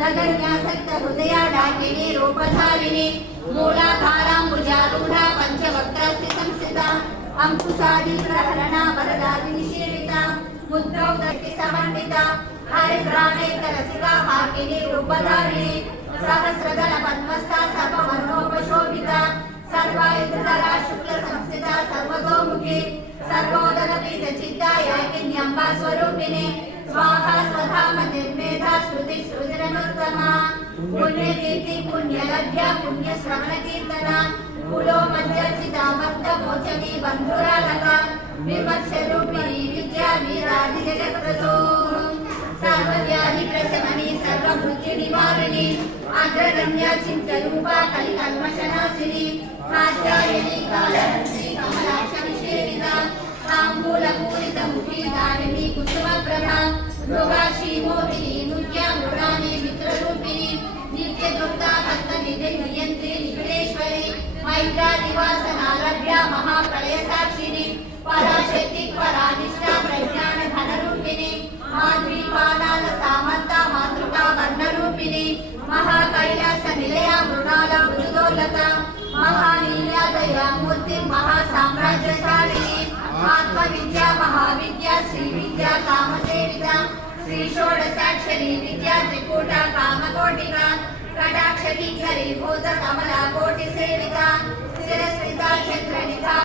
जगन्यासक्त हृदया डाकिनी रूपधारिणी मूलाधाराम्बुजारूढा पंचवक्त्रास्ति संस्थिता अंकुशादि प्रहरणा वरदादि निषेविता मुद्रौदति समन्विता हरिद्राणेतरसिका हाकिनी रूपधारिणी सहस्रदल पद्मस्था सर्ववर्णोपशोभिता सर्वायुधरा शुक्ल संस्थिता सर्वतोमुखी सर्वोदर पीठ चित्ता याकिन्यंबा स्वरूपिणी स्वाहा स्वधाम निर्मेधा श्रुति श्रुतिरनुत्तमा पुण्यकीर्ति पुण्यलभ्या पुण्यश्रवण कीर्तना कुलो मज्जर्चिता भक्त मोचनी बंधुरालका विमर्शरूपिणी विद्या वीरादि जगत्प्रसो सर्वव्याधि प्रशमनी सर्वमृत्यु निवारिणी अग्रगण्या चिन्तरूपा कलिकल्मषनाशिनी कात्यायनी कालहंसी कमलाक्ष निषेविता ताम्बूलपूरित मुखी दारिणी कुसुमप्रभा मृगाक्षी मोहिनी मुख्या मृगानी मित्ररूपिणी नित्यदुर्गा भक्तनिधि नियन्त्री निखिलेश्वरी मैत्रादिवासनालभ्या महाप्रलय साक्षिणी पराशक्ति परानिष्ठा प्रज्ञान धनरूपिणी माध्वीपादाल सामन्ता मातृका वर्णरूपिणी महाकैलास निलया मृणाल मृदोलता महानील्या दया मूर्ति महासाम्राज्यशालिनी आत्मविद्या महाविद्या श्रीविद्या कामसेविता श्री षोडशाक्षरी विद्या त्रिकूटा कामकोटिका कटाक्षरी घरीभूत कमला कोटि सेविता शिरस्थिता चक्रनिधा